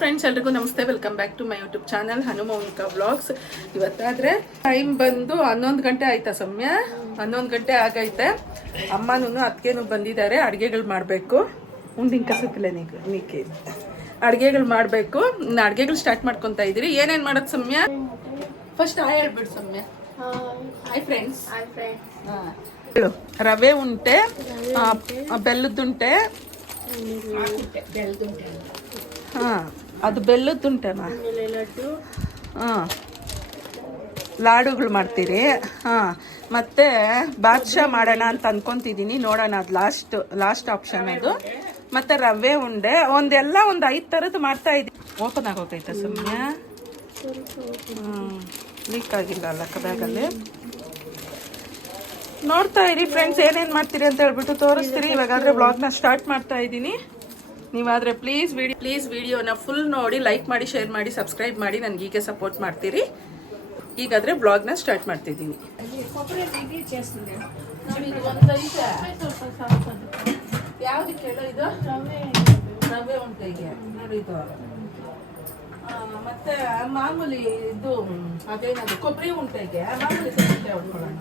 Friends, ಎಲ್ರಿಗೂ ನಮಸ್ತೆ. Welcome back to my YouTube channel Hanumaunika vlogs. ಇವತ್ತಾದ್ರೆ ಟೈಮ್ ಬಂದು 11 ಗಂಟೆ ಆಯ್ತಾ ಸೌಮ್ಯ? 11 ಗಂಟೆ ಆಗೈತೆ. ಅಮ್ಮನೂ ಅತ್ತಿಗೆನೂ ಬಂದಿದ್ದಾರೆ. ಅಡುಗೆಗಳು ಮಾಡಬೇಕು. ಉಂಡಿನ ಕಸಕ್ಕಿಲ್ಲ ನೀಕೆ ಅಡುಗೆಗಳು ಮಾಡಬೇಕು. ಅಡುಗೆಗಳು ಸ್ಟಾರ್ಟ್ ಮಾಡ್ಕೊತಾ ಇದ್ದೀರಿ. ಏನೇನು ಮಾಡೋದು ಸೌಮ್ಯ? ಫಸ್ಟ್ ಹಾಯ್ ಹೇಳ್ಬಿಡು ಸೌಮ್ಯ. Hi friends. ಹೇಳು. ರವೆ ಉಂಟೆ, ಬೆಲ್ಲದುಂಟೆ. ಅದು ಬೆಲ್ಲದ್ದುಂಟೆಮ್ಮ. ಲಾಡುಗಳು ಮಾಡ್ತೀರಿ. ಮತ್ತೆ ಬಾದ್ಶಾ ಮಾಡೋಣ ಅಂತ ಅನ್ಕೊಂತಿದ್ದೀನಿ. ನೋಡೋಣ, ಅದು ಲಾಸ್ಟ್ ಆಪ್ಷನ್ ಅದು. ಮತ್ತೆ ರವೆ ಉಂಡೆ ಒಂದು 5 ಥರದ್ದು ಮಾಡ್ತಾ ಇದ್ದೀನಿ. ಓಪನ್ ಆಗೋಗೈತೆ ಸೌಮ್ಯ? ಲೀಕ್ ಆಗಿಲ್ಲ ಅಲ್ಲ ಬ್ಯಾಗಲ್ಲಿ? ನೋಡ್ತಾ ಇರಿ ಫ್ರೆಂಡ್ಸ್, ಏನೇನು ಮಾಡ್ತೀರಿ ಅಂತ ಹೇಳ್ಬಿಟ್ಟು ತೋರಿಸ್ತೀರಿ. ಇವಾಗಾದ್ರೆ ಬ್ಲಾಗ್ನ ಸ್ಟಾರ್ಟ್ ಮಾಡ್ತಾ ಇದ್ದೀನಿ. ನೀವಾದರೆ ಪ್ಲೀಸ್ ವಿಡಿಯೋನ ಫುಲ್ ನೋಡಿ, ಲೈಕ್ ಮಾಡಿ, ಶೇರ್ ಮಾಡಿ, ಸಬ್ಸ್ಕ್ರೈಬ್ ಮಾಡಿ, ನನಗೆ ಹೀಗೆ ಸಪೋರ್ಟ್ ಮಾಡ್ತೀರಿ. ಈಗಾದರೆ ಬ್ಲಾಗ್ನ ಸ್ಟಾರ್ಟ್ ಮಾಡ್ತಿದ್ದೀನಿ. ಯಾವುದಕ್ಕೆ ಇದು ರವೆ ಉಂಟೆಗೆ ನೋಡಿ. ಇದು ಮತ್ತೆ ಮಾಮೂಲಿ ಇದು ಅದೇನದು ಕೊಬ್ಬರಿ ಉಂಟೆಗೆ ಮಾಮೂಲಿ ಸೌತೆ ಹೊಡ್ಕೊಳ್ಳೋಣ.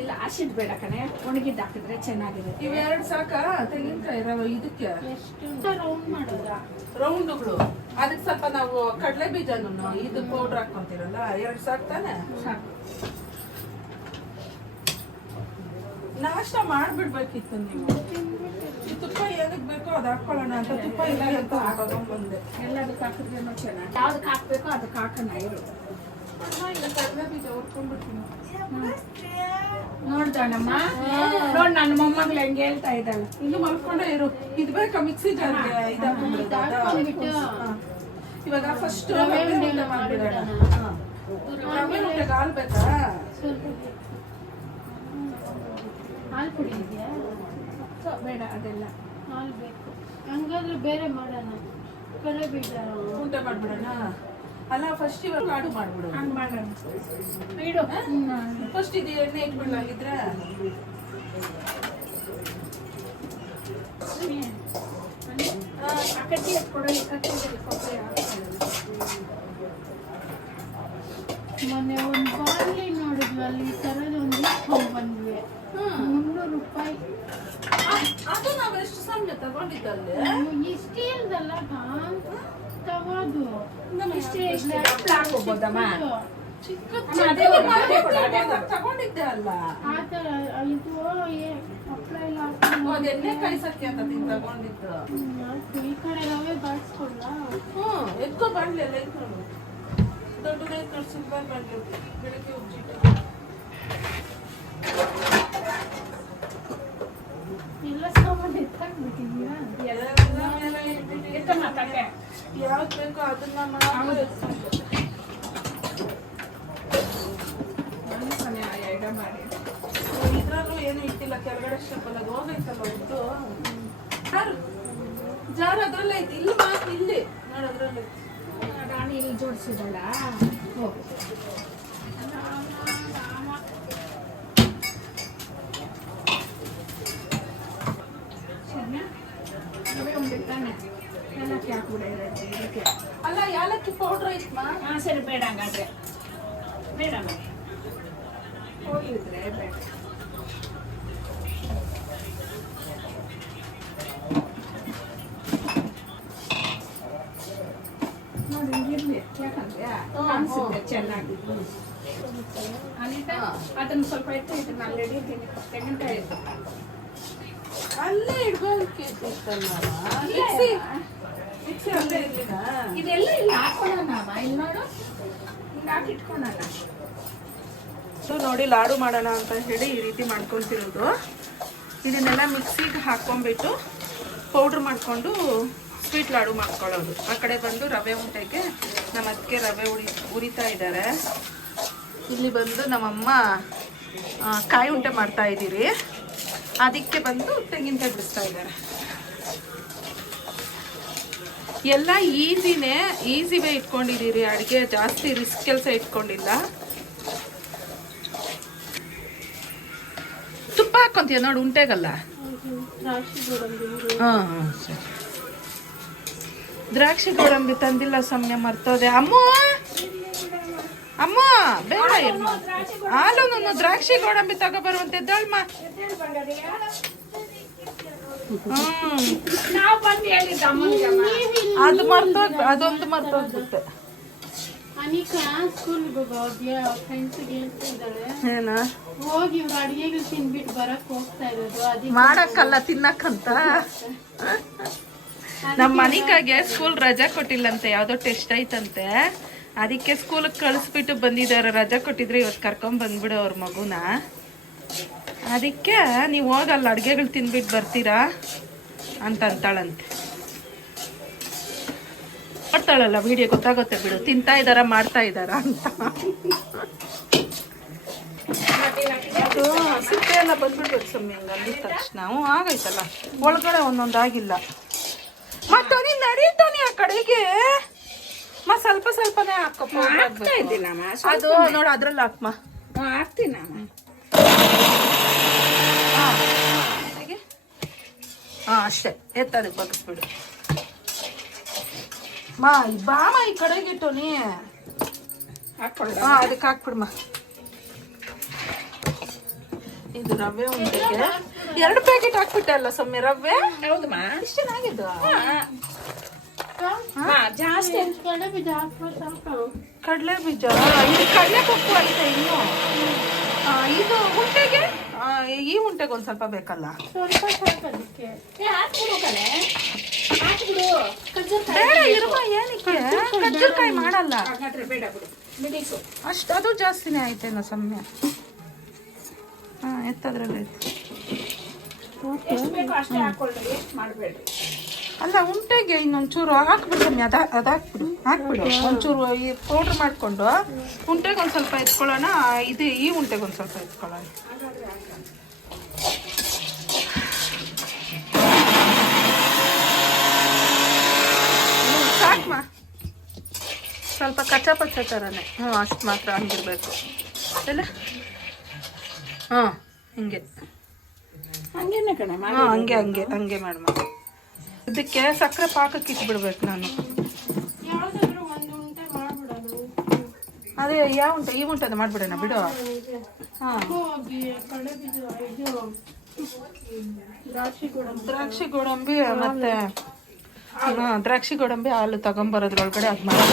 ಇಲ್ಲ, ಆಶಿಡ್ ಬೇಡ ಕಣೆ, ಒಣಗಿದ್ದು ಹಾಕಿದ್ರೆ ಚೆನ್ನಾಗಿರುತ್ತೆ. ಇವೆರಡು ಸಾಕಾ ತೆಂಗಿನಕಾಯಿ ರವೆ? ಇದಕ್ಕೆ ರೌಂಡ್ ಮಾಡೋದ? ರೌಂಡ್ಗಳು ಅದಕ್ಕೆ ಸ್ವಲ್ಪ ನಾವು ಕಡಲೆ ಬೀಜನು ಇದು ಪೌಡರ್ ಹಾಕೊಂತೀರಲ್ಲ, 2 ಸಾಕು ತಾನೆ? ನಾಷ್ಟ ಮಾಡ್ಬಿಡ್ಬೇಕಿತ್ತು ನೀವು. ಈ ತುಪ್ಪ ಏನಕ್ಕೆ ಬೇಕೋ ಅದು ಹಾಕೊಳ್ಳೋಣ ಅಂತ. ತುಪ್ಪ ಇಲ್ಲ ಅಂತ ಬಂದೆ. ಎಲ್ಲದಕ್ಕೆ ಹಾಕಿದ್ರೆ ಚೆನ್ನಾಗಿ. ಯಾವ್ದಕ್ಕೆ ಹಾಕ್ಬೇಕೋ ಅದಕ್ಕೆ ಹಾಕೋಣ. ಇರು, ಕಡಲೆ ಬೀಜ ಹುರ್ಕೊಂಡ್ಬಿಡ್ತೀನಿ. ನೋಡ್ದಣ್ಣಮ್ಮ, ನೋಡ್ ನನ್ನ ಮೊಮ್ಮಗಳು ಹೆಂಗೆ ಹೇಳ್ತಾ ಇದ್ದಾಳೆ. ಇನ್ನು ಮಲ್ಕೊಂಡೇ ಇರು. ಇದು ಬೇಕಾ ಮಿಕ್ಸಿ ಜಾರ್ಗೆ? ಇವಾಗ ಫಸ್ಟ್ ರವೆ ಉಂಡೆ ಮಾಡ್ಬಿಡೋಣ. ರವೆ ಉಂಡೆಗೆ ಹಾಲು ಬೇಕಾ? ಹಾಲು ಪುಡಿ ಇದೆಯಾ? ಬೇಡ, ಅದೆಲ್ಲ ಹಾಲು ಬೇಕು. ಹಂಗಾದ್ರೆ ಬೇರೆ ಮಾಡೋಣ. ಕಡಲೆ ಬೀಜ ಉಂಡೆ ಮಾಡ್ಬಿಡೋಣ. ಅಲ್ಲ, ಫಸ್ಟ್ ಇವಾಗ ಲಾಡು ಮಾಡ್ಬಿಡು. ಹಂಗೆ ಮಾಡೋಣ. ಇಡು. ಫಸ್ಟ್ ಇದು ಎಣ್ಣೆ ಇಟ್ಬಿಡ್ಲಾಗಿದ್ರೆ ಕಟ್ಟಿ ಕೊಡೋ. ಮೊನ್ನೆ ಒಂದು ಬಾಟ್ಲಿ ನೋಡಿದ್ವಲ್ಲ, ಈ ಥರದ್ದು ಒಂದು ಇಟ್ಕೊಂಡು ಬಂದ್ವಿ. 300 ರೂಪಾಯಿ. ಅದು ನಾವು ಎಷ್ಟು ಸಮಯ ತಗೊಂಡಿದ್ದಲ್ಲಿ ಸ್ಟೀಲ್ದಲ್ಲ ತಗೋದು. ತಗೊಂಡಿದ್ದೆ ಅಲ್ಲ. ಆತರ ಇದು ಹಪ್ಪಳ ಇಲ್ಲ. ಎಣ್ಣೆ ಕಾಯಿಸಕ್ಕೆ ಅಂತ ತಗೊಂಡಿದ್ದು. ಈ ಕಡೆ ರವೆ ಬಾಡಿಸ್ಕೊಳ್ಳ. ಎತ್ಕೊ ಬಾಣ್ಲಿ ಎಲ್ಲ ಇಟ್ಕೊಂಡು ದೊಡ್ಡದೇ ಸಿಂಪಲ್ ಬಾಣ್ಲಿ ಬೆಳಗ್ಗೆ ಉಜ್ಜಿಟ್ಟು ಎಲ್ಲ ಸಾಮಾನು ಎತ್ತಾಕ್ಬಿಟ್ಟಿದ್ಯಾ? ಯಾವ್ದು ಬೇಕೋ ಅದನ್ನ ಮಾಡಿ. ಇದ್ರಲ್ಲೂ ಏನು ಇಟ್ಟಿಲ್ಲ, ಕೆಳಗಡೆ ಸ್ಟೆಪ್ಪಲ್ಲ. ಅದು ಹೋಗೈತಲ್ಲ ಉದ್ದು ಜಾರ್ ಅದ್ರಲ್ಲೇ ಐತಿ. ಇಲ್ಲಿ ಮಾತು ಇಲ್ಲಿ ನೋಡಿ, ಅದ್ರಲ್ಲೇ ರಾಣಿ ಇಲ್ಲಿ ಜೋಡಿಸಿದಳ. ಅಲ್ಲ, ಯಾಲಕ್ಕಿ ಪೌಡ್ರ್ ಐತ್ಮಾ? ಸರಿ, ಬೇಡ ಹಂಗಾದ್ರೆ. ಬೇಡ ಹೋಗಿದ್ರೆ ಬೇಡ. ನೋಡಿ, ಇರ್ಲಿ. ಯಾಕಂದ್ರೆ ಕಾಣಿಸುತ್ತೆ ಚೆನ್ನಾಗಿ. ಅನಿತಾ, ಅದನ್ನ ಸ್ವಲ್ಪ ಎತ್ತು. ಇದನ್ನ ಆಲ್ರೆಡಿ ತೆಂಗಿನಕಾಯಿ ಇತ್ತು ಅಲ್ಲೇ ಇಡ್ಬೋದಕ್ಕೆ ಇತ್ತಲ್ಲ. ಇದೆಲ್ಲ ಇಲ್ಲಿ ಹಾಕೊಳ್ಳೋಣ. ಇಲ್ಲಿ ನೋಡು, ಹಿಂಗೆ ಹಾಕಿಟ್ಕೊಳ್ಳೋಣ. ನೋಡಿ, ಲಾಡು ಮಾಡೋಣ ಅಂತ ಹೇಳಿ ಈ ರೀತಿ ಮಾಡ್ಕೊತಿರೋದು. ಇದನ್ನೆಲ್ಲ ಮಿಕ್ಸಿಗೆ ಹಾಕ್ಕೊಂಡ್ಬಿಟ್ಟು ಪೌಡ್ರ್ ಮಾಡಿಕೊಂಡು ಸ್ವೀಟ್ ಲಾಡು ಮಾಡ್ಕೊಳ್ಳೋದು. ಆ ಕಡೆ ಬಂದು ರವೆ ಉಂಡೆಗೆ ನಮ್ಮ ಅತ್ತಿಗೆ ರವೆ ಉರಿತಾ ಇದ್ದಾರೆ. ಇಲ್ಲಿ ಬಂದು ನಮ್ಮಮ್ಮ ಕಾಯಿ ಉಂಡೆ ಮಾಡ್ತಾ ಇದ್ದೀರಿ. ಅದಕ್ಕೆ ಬಂದು ತೆಂಗಿನಕಾಯಿ ಬಿಡಿಸ್ತಾ ಇದ್ದಾರೆ. ಎಲ್ಲ ಈಸಿ ವೇ ಇಟ್ಕೊಂಡಿದ್ದೀರಿ. ಅಡುಗೆ ಜಾಸ್ತಿ ರಿಸ್ಕ್ ಕೆಲಸ ಇಟ್ಕೊಂಡಿಲ್ಲ. ಹಾಕ್ಕೊಂತೀಯ ನೋಡು ಉಂಟೆಗಲ್ಲ. ದ್ರಾಕ್ಷಿ ಗೋಡಂಬಿ ಹಾಂ ಸರಿ. ದ್ರಾಕ್ಷಿ ಗೋಡಂಬಿ ತಂದಿಲ್ಲ ಸೌಮ್ಯ, ಮರ್ತೋದೆ. ಅಮ್ಮ ಬೇಡ ಇರ್ಮ ಹಾಲು ದ್ರಾಕ್ಷಿ ಗೋಡಂಬಿ ತಗೋಬರುವಂತೆ ಎದ್ದಳ್ಮ. ಅದು ಮರ್ತೋಗ್, ಅದೊಂದು ಮರ್ತೋಗ್ಬಿಟ್ಟೆ. ಅನಿಕಾ ಸ್ಕೂಲ್ಗೆ ಹೋಗ್ಯಾ ಫ್ರೆಂಡ್ಸ್ಗೆ ಹೇಳ್ತಿದ್ದಾಳೆ ಏನ ಹೋಗಿ ಇವ್ರು ಅಡಿಗೆಗಳು ತಿನ್ಬಿಟ್ಟು ಬರಕ್ ಹೋಗ್ತಾ ಇರೋದು. ಅದಕ್ಕೆ ಮಾಡಕ್ಕಲ್ಲ ತಿನ್ನಕ್ಕಂತ. ನಮ್ಮ ಮನಿಕಾಗೆ ಸ್ಕೂಲ್ ರಜಾ ಕೊಟ್ಟಿಲ್ಲಂತೆ, ಯಾವ್ದೋ ಟೆಸ್ಟ್ ಐತಂತೆ. ಅದಕ್ಕೆ ಸ್ಕೂಲಿಗೆ ಕಳಿಸ್ಬಿಟ್ಟು ಬಂದಿದ್ದಾರೆ. ರಜಾ ಕೊಟ್ಟಿದ್ರೆ ಇವತ್ತು ಕರ್ಕೊಂಡ್ ಬಂದ್ಬಿಡು ಅವ್ರ ಮಗುನ. ಅದಕ್ಕೆ ನೀವು ಹೋಗಲ್ಲ ಅಡ್ಗೆಗಳು ತಿನ್ಬಿಟ್ಟು ಬರ್ತೀರಾ ಅಂತ ಅಂತಾಳಂತೆ. ಮಾಡ್ತಾಳಲ್ಲ ವಿಡಿಯೋ ಗೊತ್ತಾಗುತ್ತೆ ಬಿಡು, ತಿಂತಾ ಇದಾರ ಮಾಡ್ತಾ ಇದಾರ ಅಂತ. ಅದು ಸಿಪ್ಪೆ ಎಲ್ಲ ಬಂದ್ಬಿಡ್ಬೇಕು ಸೊಮ್ಮೆ ಹಂಗ ಅಂದಿದ ತಕ್ಷಣ. ಆಗೈತಲ್ಲ, ಒಳಗಡೆ ಒಂದೊಂದು ಆಗಿಲ್ಲ. ಮತ್ತೆ ನೀನ್ ನಡೀತಾನೆ ಆ ಕಡೆಗೆ ಸ್ವಲ್ಪ ಸ್ವಲ್ಪನೇ ಹಾಕಪ್ಪ. ಅದು ನೋಡು ಅದ್ರಲ್ಲಿ ಹಾಕ್ಮ ಹಾಕ್ತೀನಿ. ಅಷ್ಟೇ ಎತ್ತದಕ್ಕೆ ಬಗ್ಗಿಸ್ಬಿಡು. ಬಾಮ ಈ ಕಡೆಗೆ ಇಟ್ಟು ನೀ ಅದಕ್ಕೆ ಹಾಕ್ಬಿಡಮ್ಮ. ಇದು ರವೆ ಉಂಟೆಗೆ 2 ಪ್ಯಾಕೆಟ್ ಹಾಕ್ಬಿಟ್ಟೆ ಅಲ್ಲ ಸೊಮ್ಮೆ ರವೆ. ಹೌದಮ್ಮ, ಇಷ್ಟು ಚೆನ್ನಾಗಿದ್ದು. ಜಾಸ್ತಿ ಕಡೆ ಬೀಜ ಹಾಕ್ಬಿಟ್ಟು ಸಾಕು. ಕಡಲೆ ಬೀಜ, ಇದು ಕಡಲೆ ಪಪ್ಪು ಐತೆ ಇನ್ನು. ಇದು ಉಂಟೆಗೆ, ಈ ಉಂಟೆಗೆ ಒಂದ್ ಸ್ವಲ್ಪ ಬೇಕಲ್ಲ. ಸ್ವಲ್ಪ ಸಾಕೋದಕ್ಕೆ ಬೇಡ ಇರುವ ಏನಕ್ಕೆ ಕಜ್ಜರ್ಕಾಯಿ ಮಾಡಲ್ಲ ಬೇಡ ಬಿಡು, ಮಿಡಿಸು. ಅಷ್ಟು. ಅದು ಜಾಸ್ತಿನೇ ಐತೇನೋ ಸಮ್ಯ. ಎತ್ತದ್ರಲ್ಲಿ ಐತೆ. ಎಷ್ಟು ಬೇಕೋ ಅಷ್ಟೇ ಹಾಕೊಳ್ಳಿ, ಎಷ್ಟು ಮಾಡಬೇಡ್ರಿ. ಅಲ್ಲ ಉಂಟೆಗೆ ಇನ್ನೊಂಚೂರು ಹಾಕ್ಬಿಡು ಸಮ್ಯ. ಹಾಕ್ಬಿಡು ಒಂಚೂರು ಈ ಪೌಡ್ರ್ ಮಾಡ್ಕೊಂಡು ಉಂಟೆಗೆ ಒಂದ್ ಸ್ವಲ್ಪ ಎತ್ಕೊಳ್ಳೋಣ. ಇದು ಈ ಉಂಟೆಗೆ ಒಂದ್ ಸ್ವಲ್ಪ ಎತ್ಕೊಳ್ಳೋಣ. ಸಾಕ್ಮ, ಸ್ವಲ್ಪ ಕಚ್ಚಾ ಪಚ್ಚ ಥರನೇ. ಅಷ್ಟು ಮಾತ್ರ ಹಂಗಿರ್ಬೇಕು ಎಲ್ಲ. ಹಿಂಗೆ ಹಂಗೇನೆ ಕಣೆ ಹಂಗೆ ಹಂಗೆ ಹಂಗೆ ಮಾಡಮ್ಮ. ಇದಕ್ಕೆ ಸಕ್ಕರೆ ಪಾಕಕ್ಕೆ ಇಟ್ಬಿಡ್ಬೇಕು ನಾನು. ಯಾವ್ದಾದ್ರು ಒಂದು ಉಂಟೆ ಮಾಡ್ಬಿಡೋದು. ಅದೇ ಯಾವ ಉಂಟೆ? ಈ ಉಂಟೆ ಅದು ಮಾಡ್ಬಿಡೋಣ ಬಿಡು. ಕಡಲೆ ಬೀಜ, ಇದು ದ್ರಾಕ್ಷಿ ಗೋಡಂಬಿ, ದ್ರಾಕ್ಷಿ ಗೋಡಂಬಿ ಮತ್ತೆ ದ್ರಾಕ್ಷಿ ಗೋಡಂಬಿ ಹಾಲು ತಗೊಂಬರೋದ್ರೊಳಗಡೆ ಅದು ಮಾಡಿ.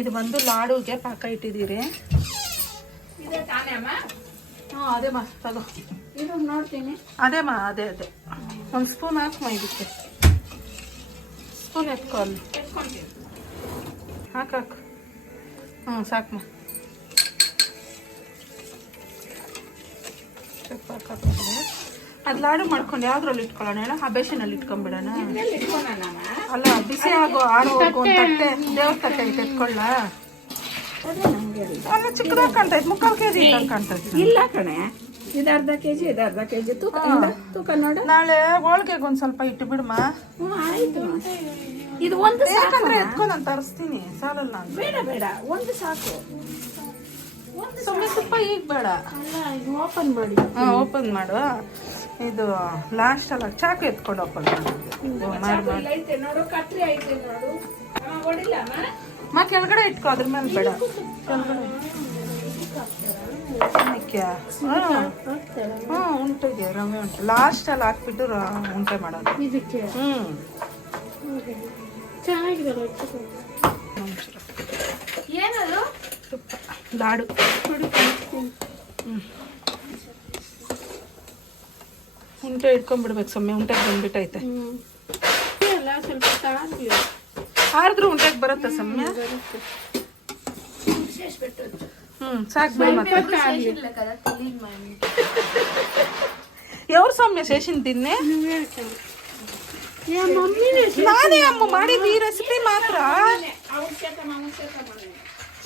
ಇದು ಬಂದು ಲಾಡುಗೆ ಪಾಕ ಇಟ್ಟಿದ್ದೀರಿ. ಅದೇ ಮಾ ತಗೋ. ಇದು ನೋಡ್ತೀನಿ. ಅದೇ ಒಂದು ಸ್ಪೂನ್ ಹಾಕಮ್ಮ. ಇದಕ್ಕೆ ಸ್ಪೂನ್ ಎತ್ಕೊ ಅಲ್ಲಿ. ಹಾಕು ಸಾಕಮ್ಮ. ಅದು ಲಾಡು ಮಾಡ್ಕೊಂಡು ಯಾವ್ದ್ರಲ್ಲಿ ಇಟ್ಕೊಳ್ಳೋಣ ಹೇಳ? ಆ ಬೇಸನಲ್ಲಿ ಇಟ್ಕೊಂಡ್ಬಿಡೋಣ. ಅಲ್ಲ ಬಿಸಿ ಆಗೋ ಆರೋ ಹೋಗೋ ತಟ್ಟೆ, ದೇವ್ರ ತಟ್ಟೆ ಐತೆ ಎತ್ಕೊಳ್ಳ. ಅಲ್ಲ ಚಿಕ್ಕದಾಗಿ ಕಾಣ್ತೈತೆ, 3/4 kg ಇದ್ದಂಗೆ ಕಾಣ್ತೈತೆ. ಇಲ್ಲ ಕಣೆ, ಇದು ಅರ್ಧ ಕೆಜಿ, ಇದು ಅರ್ಧ ಕೆಜಿ. ತೂಕ ನೋಡ. ನಾಳೆ ಹೋಳ್ಗೆಗೆ ಒಂದ್ ಸ್ವಲ್ಪ ಇಟ್ಟು ಬಿಡಮ್ಮ. ಆಯ್ತು. ಇದು ಒಂದು ಯಾಕಂದ್ರೆ ಎತ್ಕೊಂಡು ನಾನು ತರಿಸ್ತೀನಿ, ಸಾಲಲ್ಲ ನಾನು. ಬೇಡ ಬೇಡ, ಒಂದು ಸಾಕು. ಸುಮ್ಮನೆ ತುಪ್ಪ ಈಗ ಬೇಡ. ಅಲ್ಲ ಇದು ಓಪನ್ ಮಾಡಿ. ಓಪನ್ ಮಾಡು. ಇದು ಲಾಸ್ಟ್ ಅಲ್ಲ, ಚಾಕು ಎತ್ಕೊಂಡು ಓಪನ್ ಮಾಡು. ಐತೆ ನೋಡು, ಕತ್ರಿ ಐತೆ ನೋಡು. ಹೊಡಿಲ್ಲ ಕೆಳಗಡೆ ಇಟ್ಕೊ, ಅದ್ರ ಮೇಲೆ ಬೇಡ. ಉಂಟೆಗೆ ರವೆ ಉಂಟು ಲಾಸ್ಟ್ ಅಲ್ಲಿ ಹಾಕ್ಬಿಟ್ಟು ಉಂಟೆ ಮಾಡೋದು. ಇದಕ್ಕೆ ಚೆನ್ನಾಗಿದೆ. ಏನದು? ತುಪ್ಪ ಲಾಡು. ಉಂಟೆ ಇಟ್ಕೊಂಡ್ಬಿಡ್ಬೇಕು ಸೊಮ್ಮೆ. ಉಂಟೆಗೆ ಬಂದ್ಬಿಟ್ಟೈತೆ. ಎಲ್ಲ ಸ್ವಲ್ಪ ತಾಗಿ ಆದ್ರೂ ಉಂಟೆಗೆ ಬರುತ್ತೆ ಸೊಮ್ಮೆ. ಸಾಕು ಬಿಡಿ. ಮತ್ತೆ ಎವ್ರು ಸೌಮ್ಯ ಶೇಷನ್ ತಿನ್ನೆ? ನಾನೇ ಅಮ್ಮ ಮಾಡಿದ್ದು ಈ ರೆಸಿಪಿ ಮಾತ್ರ.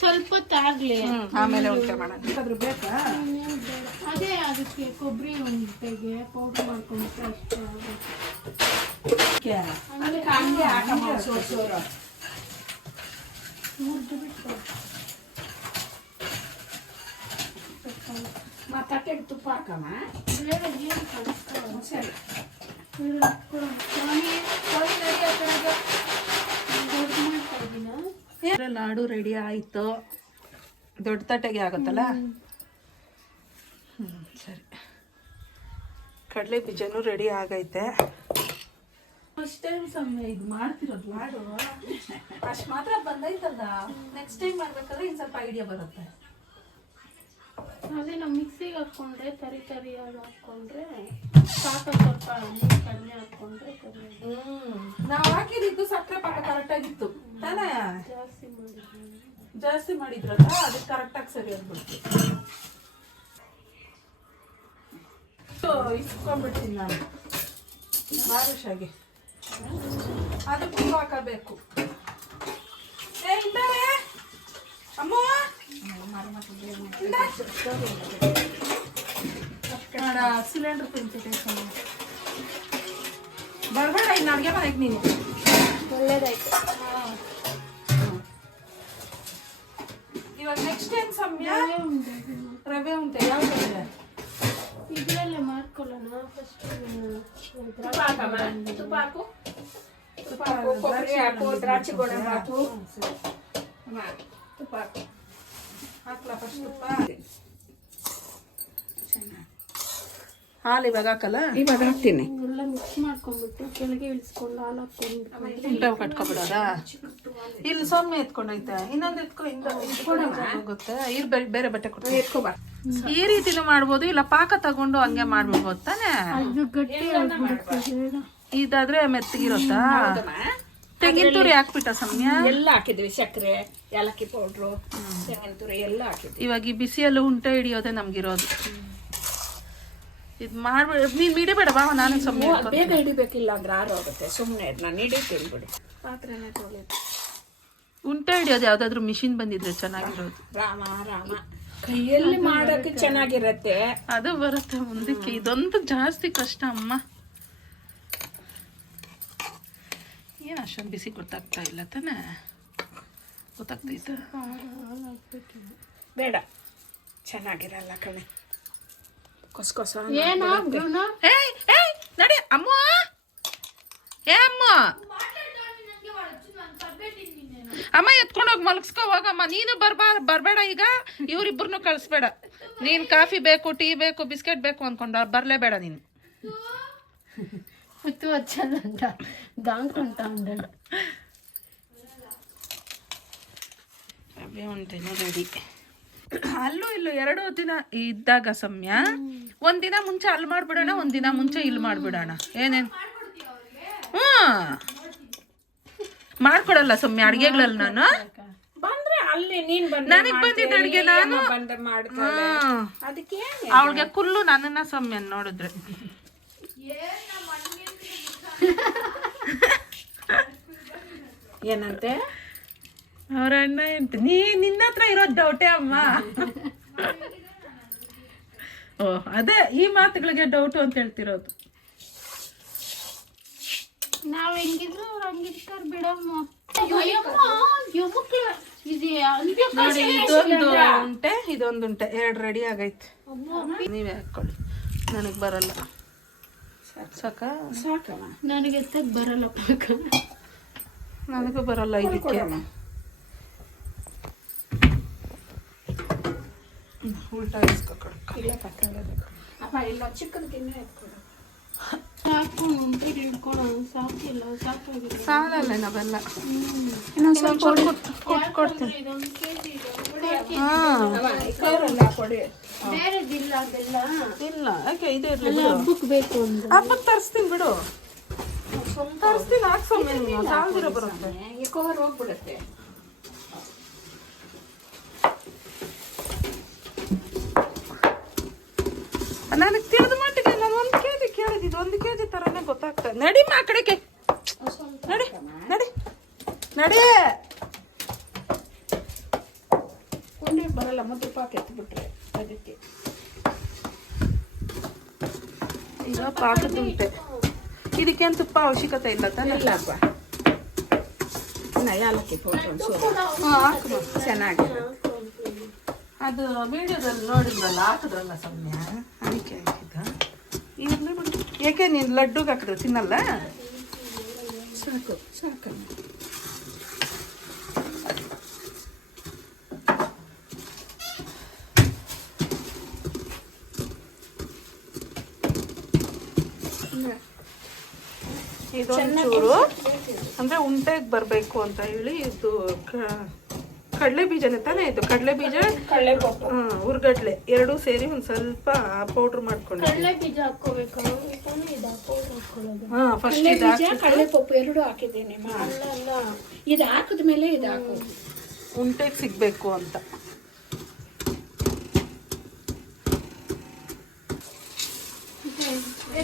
ಸ್ವಲ್ಪ ತಾಗ್ಲಿ, ಆಮೇಲೆ ಉಂಟೆ ಮಾಡೋಣ. ಬೇಕಾ? ಅದೇ ಅದಕ್ಕೆ ಕೊಬ್ಬರಿ ಉಂಟೆಗೆ ಪೌಡರ್ ಮಾಡ್ಕೊಂಡು ಅಷ್ಟೇ. ತಟ್ಟೆಗೆ ತುಪ್ಪ ಹಾಕಮ್ಮ. ಬೇಡ ಏನು ಕಳಿಸ್ತಾವ ಸರಿ. ಲಾಡು ರೆಡಿ ಆಯಿತು. ದೊಡ್ಡ ತಟ್ಟೆಗೆ ಆಗುತ್ತಲ್ಲ. ಸರಿ, ಕಡಲೆ ಬೀಜನೂ ರೆಡಿ ಆಗೈತೆ. ಫಸ್ಟ್ ಟೈಮ್ ಸಮಯ ಇದು ಮಾಡ್ತಿರೋದು ಲಾಡು. ಅಷ್ಟು ಮಾತ್ರ ಬಂದೈತಲ್ಲ, ನೆಕ್ಸ್ಟ್ ಟೈಮ್ ಮಾಡ್ಬೇಕಾದ್ರೆ ಇನ್ನು ಸ್ವಲ್ಪ ಐಡಿಯಾ ಬರುತ್ತೆ. ಅದೇ ನಾವು ಮಿಕ್ಸಿಗೆ ಹಾಕ್ಕೊಂಡ್ರೆ ತರಿಯಾಗಿ ಹಾಕ್ಕೊಂಡ್ರೆ ಸಾಕು, ಸ್ವಲ್ಪ ನೀರು ಕಡಿಮೆ ಹಾಕ್ಕೊಂಡ್ರೆ ನಾವು ಹಾಕಿದ್ದು ಸಕ್ಕರೆ ಪಾಕ ಕರೆಕ್ಟಾಗಿತ್ತು ತಾನೇ. ಜಾಸ್ತಿ ಮಾಡಿದ್ರಲ್ಲ, ಅದಕ್ಕೆ ಕರೆಕ್ಟಾಗಿ ಸರಿ ಅಂದ್ಬಿಡ್ತು. ಇಸ್ಕೊಂಡ್ಬಿಡ್ತೀನಿ ನಾನು ಬಾರುಷಾಗೆ. ಅದಕ್ಕೆ ಉಪ್ಪು ಹಾಕಬೇಕು. ಅಮ್ಮ ಸಿಲಿಂಡರ್ ತಿಂತಿದ್ದೆ. ಬರಬೇಡ ಇನ್ನು ಅಡುಗೆ ಮನೆಗೆ ನೀನು. ಒಳ್ಳೇದಾಯ್ತು. ಇವಾಗ ನೆಕ್ಸ್ಟ್ ಏನ್ ಸಮಯ? ರವೆ ಉಂಟೆ. ಯಾವ ರವೆ? ಇದರಲ್ಲೇ ಮಾಡ್ಕೊಳ್ಳೋಣ. ಫಸ್ಟ್ ತುಪ್ಪ ಹಾಕಮ್ಮ. ತುಪ್ಪ ಹಾಕು. ತುಪ್ಪ ಹಾಕು, ಕೊಬ್ಬರಿ ಹಾಕು, ದ್ರಾಕ್ಷಿ ಗೋಡಂಬಿ ಹಾಕು. ತುಪ್ಪ ಹಾಕು. ಹಾಕ್ಲಾ ಫಸ್ಟ್ ತುಪ್ಪ? ಹಾಲು ಇವಾಗ ಹಾಕಲ್ಲ? ಇವಾಗ ಹಾಕ್ತೀನಿ. ಎಲ್ಲ ಮಿಕ್ಸ್ ಮಾಡ್ಕೊಂಡ್ಬಿಟ್ಟು ಕೆಳಗೆ ಇಳಿಸ್ಕೊಂಡು ಹಾಲು ಹಾಕ್ಕೊಂಡು ಇಂಟವ್ ಕಟ್ಕೊಬಿಡೋದಾ? ಇಲ್ಲಿ ಸೊಮ್ಮೆ ಎತ್ಕೊಂಡೈತೆ. ಇನ್ನೊಂದು ಹೋಗುತ್ತೆ. ಇಲ್ಲಿ ಬೇರೆ ಬಟ್ಟೆ ಕೊಡ್ತೀನಿ. ಎತ್ಕೊಬಾ. ಈ ರೀತಿನೂ ಮಾಡ್ಬೋದು, ಇಲ್ಲ ಪಾಕ ತಗೊಂಡು ಹಂಗೆ ಮಾಡ್ಬಿಡ್ಬೋದು ತಾನೆ. ಅದು ಗಟ್ಟಿ ಆಗ್ಬಿಡುತ್ತೆ. ಇದಾದ್ರೆ ಮೆತ್ತಗಿರುತ್ತಾ? ತೆಂಗಿನ ತುರಿ ಹಾಕ್ಬಿಟ್ಟ ಸಮಯ? ಎಲ್ಲ ಹಾಕಿದ್ವಿ. ಸಕ್ಕರೆ, ಏಲಕ್ಕಿ ಪೌಡ್ರು, ತೆಂಗಿನ ತುರಿ ಎಲ್ಲ ಹಾಕಿದ್ವಿ. ಇವಾಗ ಈ ಬಿಸಿಯಲ್ಲೂ ಉಂಟೆ ಹಿಡಿಯೋದೇ ನಮ್ಗಿರೋದು. ಇದು ಮಾಡ್ಬಿಡ. ನೀನ್ ಹಿಡಿಬೇಡ ಬಾ, ನಾನು ಸಮಯ ಬೇಗ ಹಿಡಿಬೇಕಿಲ್ಲ ಅಂದ್ರೆ ಆರೋಗುತ್ತೆ. ಸುಮ್ಮನೆ ನಾನು ಹಿಡಿತೀನಿ ಬಿಡಿ. ಪಾತ್ರೆನೇ ತೊಳಿತು. ಉಂಟೆ ಹಿಡಿಯೋದು ಯಾವ್ದಾದ್ರು ಮಿಷಿನ್ ಬಂದಿದ್ರೆ ಚೆನ್ನಾಗಿರೋದು. ರಾಮ ರಾಮ, ಕೈಯಲ್ಲಿ ಮಾಡೋಕೆ ಚೆನ್ನಾಗಿರತ್ತೆ. ಅದು ಬರುತ್ತೆ ಮುಂದಕ್ಕೆ. ಇದೊಂದು ಜಾಸ್ತಿ ಕಷ್ಟ ಅಮ್ಮ. ಏನು ಅಷ್ಟೊಂದು ಬಿಸಿ ಗೊತ್ತಾಗ್ತಾ ಇಲ್ಲ ತಾನೆ? ಗೊತ್ತಾಗ್ತೈತ? ಬೇಡ, ಚೆನ್ನಾಗಿರಲ್ಲ ಕಣೆ. ಕೊಸ ಏನೋ ಏಯ್ ಏಯ್ ನಡಿ ಅಮ್ಮ. ಏ ಅಮ್ಮ, ಅಮ್ಮ ಎತ್ಕೊಂಡೋಗಿ ಮಲಗಿಸ್ಕೊ ಹೋಗಮ್ಮ. ನೀನು ಬರ್ಬೇಡ ಈಗ. ಇವ್ರಿಬ್ರನ್ನು ಕಳಿಸ್ಬೇಡ. ನೀನ್ ಕಾಫಿ ಬೇಕು, ಟೀ ಬೇಕು, ಬಿಸ್ಕೆಟ್ ಬೇಕು ಅನ್ಕೊಂಡ ಬರ್ಲೇಬೇಡ ನೀನು. ಮುತ್ತು ಹಚ್ಚದಂತ ದಾಂಕೊಂತ ಉಂಡ. ಉಂಟೇನು ರೆಡಿ. ಅಲ್ಲೂ ಇಲ್ಲೂ 2 ದಿನ ಇದ್ದಾಗ ಸಮಯ. ಒಂದಿನ ಮುಂಚೆ ಅಲ್ಲಿ ಮಾಡ್ಬಿಡೋಣ, ಒಂದಿನ ಮುಂಚೆ ಇಲ್ಲಿ ಮಾಡ್ಬಿಡೋಣ. ಏನೇನು ಮಾಡ್ಕೊಡಲ್ಲ ಸೌಮ್ಯ ಅಡ್ಗೆಗಳಲ್ಲಿ. ನಾನು ಬಂದ್ರೆ ಅಲ್ಲಿ ನೀನ್ ನನಗ್ ಬಂದಿದ್ದ ಅಡ್ಗೆ ನಾನು ಅದಕ್ಕೆ ಅವಳಿಗೆ ಕುಲ್ಲು ನನ್ನನ್ನ ಸೌಮ್ಯ ನೋಡಿದ್ರೆ. ಏನಂತೆ ಅವ್ರ ಅಣ್ಣ ಎಂತ ನಿನ್ನ ಹತ್ರ ಇರೋದು ಡೌಟೇ ಅಮ್ಮ. ಓ ಅದೇ ಈ ಮಾತುಗಳಿಗೆ ಡೌಟು ಅಂತ ಹೇಳ್ತಿರೋದು. ನಾವ್ ಹೆಂಗಿದ್ರು ಅವ್ರು ಹಂಗಿರ್ತಾರ ಬಿಡಮ್ಮ. ನೋಡಿ ಇದೊಂದು ಉಂಟೆ, ಇದೊಂದು ಉಂಟೆ, 2 ರೆಡಿ ಆಗೈತೆ. ನೀವೇ ಹಾಕೊಳ್ಳಿ, ನನಗೆ ಬರಲ್ಲ. ಸಾಕ? ಸಾಕಮ್ಮ. ನನಗೆ ಎತ್ತಕ್ ಬರಲ್ಲ ಪಾಕ. ನನಗೂ ಬರಲ್ಲ ಇದಕ್ಕೆ. ಉಲ್ಟಾ ಇಲ್ಲ ತಕೊಳ್ಳೋದು. ಅಪ್ಪ ಇಲ್ಲ ಚಿಕ್ಕದ ಗಿಣ್ಣೆ ಎತ್ಕೊಡು. ಸಾಕು ಉಂಟೆ ಹಿಡ್ಕೊಳೋದು ಸಾಕಿಲ್ಲ, ಸಾಕಾಗಿಲ್ಲ. ಸಾಲಲ್ಲ ನಾವೆಲ್ಲ. ಕೊಡ್ತೀನಿ. ಇದೊಂದು ಕೆಜಿ ಕೊಡಿ. ಬೇರೆದಿಲ್ಲ ಅದೆಲ್ಲ ಇಲ್ಲ ಯಾಕೆ ಇದೆ ಇರ್ಲಿ. ಹಬ್ಬಕ್ಕೆ ಬೇಕು ಅಂದ್ರೆ ಹಬ್ಬಕ್ಕೆ ತರಿಸ್ತೀನಿ ಬಿಡು. ತರಿಸ್ತೀನಿ. ಹಾಕ್ಸೋಮೇನು ಸಾಲ್ದಿರೋ ಬರುತ್ತೆ. ಕವರ್ ಹೋಗ್ಬಿಡುತ್ತೆ. ನನಗೆ ತಿಳಿದ ಮಟ್ಟಿಗೆ ನಾನು 1 ಕೆಜಿ ಕೇಳಿದ್ದು. 1 ಕೆಜಿ ತರನೇ ಗೊತ್ತಾಗ್ತದೆ. ನಡಿಮ್ಮ ಆ ಕಡೆಗೆ. ನಡಿ ನಡಿ ನಡಿ. ಕೊಂಡೆ ಬರಲ್ಲ, ಮತ್ತೆ ಪಾಕ ಎತ್ಬಿಟ್ರೆ ಅದಕ್ಕೆ. ಈಗ ಪಾಕದುಂಟೆ. ಇದಕ್ಕೇನು ತುಪ್ಪ ಅವಶ್ಯಕತೆ ಇಲ್ಲ ತಾನೆ? ಇಲ್ಲಪ್ಪ. ಇನ್ನು ಏಲಕ್ಕಿ ಪೌಡ್ರ್ ಹಾಕು ಚೆನ್ನಾಗಿರುತ್ತೆ. ಅದು ವಿಡಿಯೋದಲ್ಲಿ ನೋಡಿದ್ರಲ್ಲ ಹಾಕಿದ್ರಲ್ಲ ಸೌಮ್ಯ ಅದಕ್ಕೆ ಹಾಕಿದ್ದ ಇರಲಿ ಬಿಟ್ಟು ಏಕೆ ನೀನು ಲಡ್ಡುಗೆ ಹಾಕಿದ್ರೆ ತಿನ್ನಲ್ಲ ಸಾಕು ಸಾಕಲ್ಲ ಇದೊಂಚೂರು ಅಂದರೆ ಉಂಟೆಗೆ ಬರಬೇಕು ಅಂತ ಹೇಳಿ ಇದು ಕಡಲೆ ಬೀಜನೇ ತಾನೇ ಇದು ಕಡಲೆ ಬೀಜ ಕಡಲೆಪಪ್ಪು ಹುರ್ಗಡ್ಲೆ ಎರಡೂ ಸೇರಿ ಒಂದು ಸ್ವಲ್ಪ ಪೌಡ್ರ್ ಮಾಡ್ಕೊಂಡು ಕಡಲೆ ಬೀಜ ಹಾಕೋಬೇಕು ಇದು ಹಾಕೊಳ್ಳೋದು. ಹಾಂ ಫಸ್ಟ್ ಇದು ಬೀಜ ಕಡಲೆಪಪ್ಪು ಎರಡು ಹಾಕಿದ್ದೇನೆ ಅಲ್ಲ ಇದು ಹಾಕಿದ್ಮೇಲೆ ಇದು ಹಾಕು ಉಂಟೆಗೆ ಸಿಗಬೇಕು ಅಂತ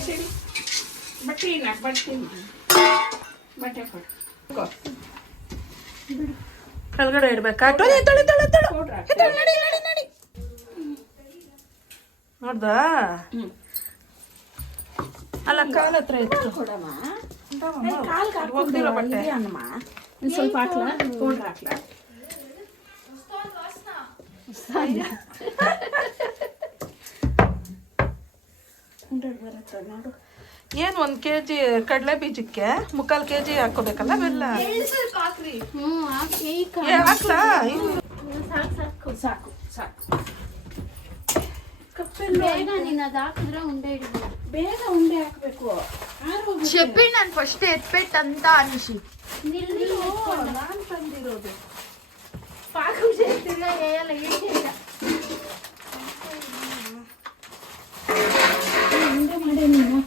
ಸರಿ ಬಟ್ಟೆ ಬಟ್ಟೆ ಕೊಡು ಕೆಳಗಡೆ ಇಡ್ಬೇಕಾ ತೊಳೆ ತೊಳೆ ತೊಳೆ ತೊಳೆ ಪೌಡ್ರ್ ಹಾಕು. ನಡಿ ನಡಿ ನಡಿ ನೋಡ್ದಾ ಅಲ್ಲ ಕಾಲ ಹತ್ರ ಇತ್ತು ಕೊಡಮ್ಮ ಅದು ಹೋಗ್ದಿರೋ ಬಟ್ಟೆ ಅನ್ನಮ್ಮ ಒಂದು ಸ್ವಲ್ಪ ಹಾಕ್ಲಾ ಪೌಡ್ರ್ ಹಾಕ್ಲಾ ಬರುತ್ತೆ ನೋಡು ಏನು 1 kg ಕಡಲೆ ಬೀಜಕ್ಕೆ 3/4 kg ಹಾಕೋಬೇಕಲ್ಲ ಬೆಲ್ಲ ಹಾಕಿ ಏ ಹಾಕ್ಲಾ ಸಾಕು ಸಾಕು ಸಾಕು ಬೇಗ ನೀನು ಅದು ಹಾಕಿದ್ರೆ ಉಂಡೆ ಹಿಡಿದು ಬೇಗ ಉಂಡೆ ಹಾಕ್ಬೇಕು చెప్పి ನಾನು ಫಸ್ಟ್ ಎತ್ಪೆಟ್ ಅಂತ ಅನಿಸಿ ನಾನು ತಂದಿರೋದು ಪಾಕು ಸೇರ್ತಿಲ್ಲ ಎಲ್ಲ ಇಟ್ಟಿಲ್ಲ ಉಂಡೆ ಮಾಡಿ ನೀನು